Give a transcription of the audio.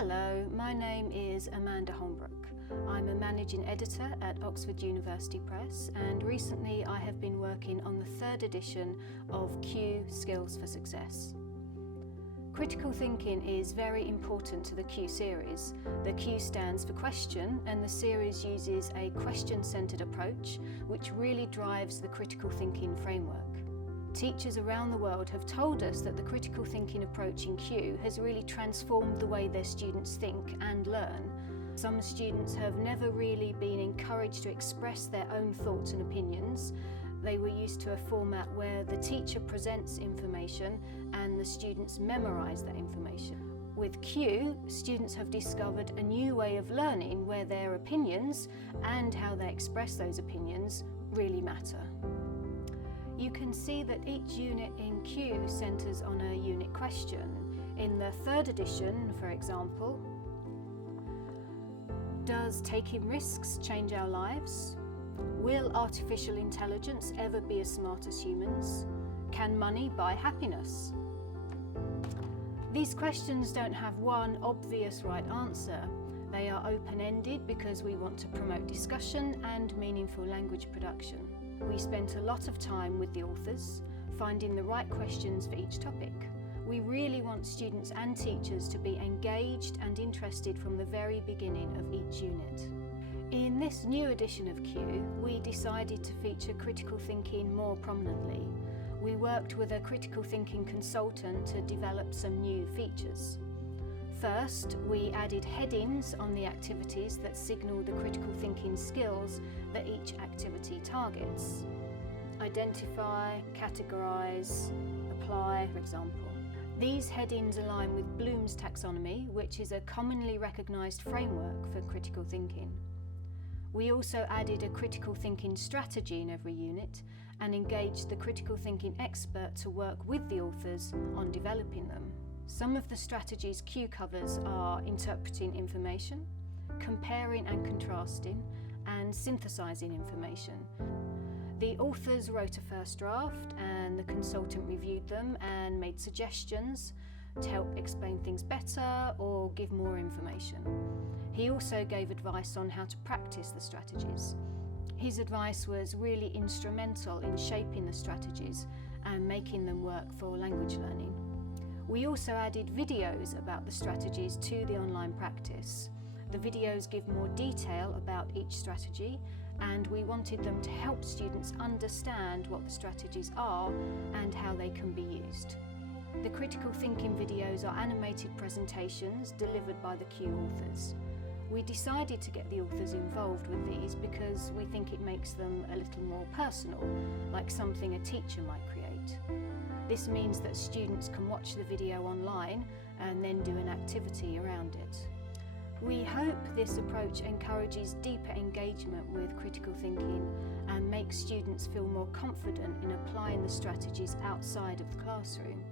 Hello, my name is Amanda Holmbrook. I'm a managing editor at Oxford University Press, and recently I have been working on the third edition of Q Skills for Success. Critical thinking is very important to the Q series. The Q stands for question, and the series uses a question-centred approach which really drives the critical thinking framework. Teachers around the world have told us that the critical thinking approach in Q has really transformed the way their students think and learn. Some students have never really been encouraged to express their own thoughts and opinions. They were used to a format where the teacher presents information and the students memorise that information. With Q, students have discovered a new way of learning where their opinions and how they express those opinions really matter. You can see that each unit in Q centres on a unit question. In the third edition, for example, does taking risks change our lives? Will artificial intelligence ever be as smart as humans? Can money buy happiness? These questions don't have one obvious right answer. They are open-ended because we want to promote discussion and meaningful language production. We spent a lot of time with the authors, finding the right questions for each topic. We really want students and teachers to be engaged and interested from the very beginning of each unit. In this new edition of Q, we decided to feature critical thinking more prominently. We worked with a critical thinking consultant to develop some new features. First, we added headings on the activities that signal the critical thinking skills that each activity targets. Identify, categorise, apply, for example. These headings align with Bloom's taxonomy, which is a commonly recognised framework for critical thinking. We also added a critical thinking strategy in every unit and engaged the critical thinking expert to work with the authors on developing them. Some of the strategies Q covers are interpreting information, comparing and contrasting, and synthesising information. The authors wrote a first draft and the consultant reviewed them and made suggestions to help explain things better or give more information. He also gave advice on how to practice the strategies. His advice was really instrumental in shaping the strategies and making them work for language learning. We also added videos about the strategies to the online practice. The videos give more detail about each strategy, and we wanted them to help students understand what the strategies are and how they can be used. The critical thinking videos are animated presentations delivered by the Q authors. We decided to get the authors involved with these because we think it makes them a little more personal, like something a teacher might create. This means that students can watch the video online and then do an activity around it. We hope this approach encourages deeper engagement with critical thinking and makes students feel more confident in applying the strategies outside of the classroom.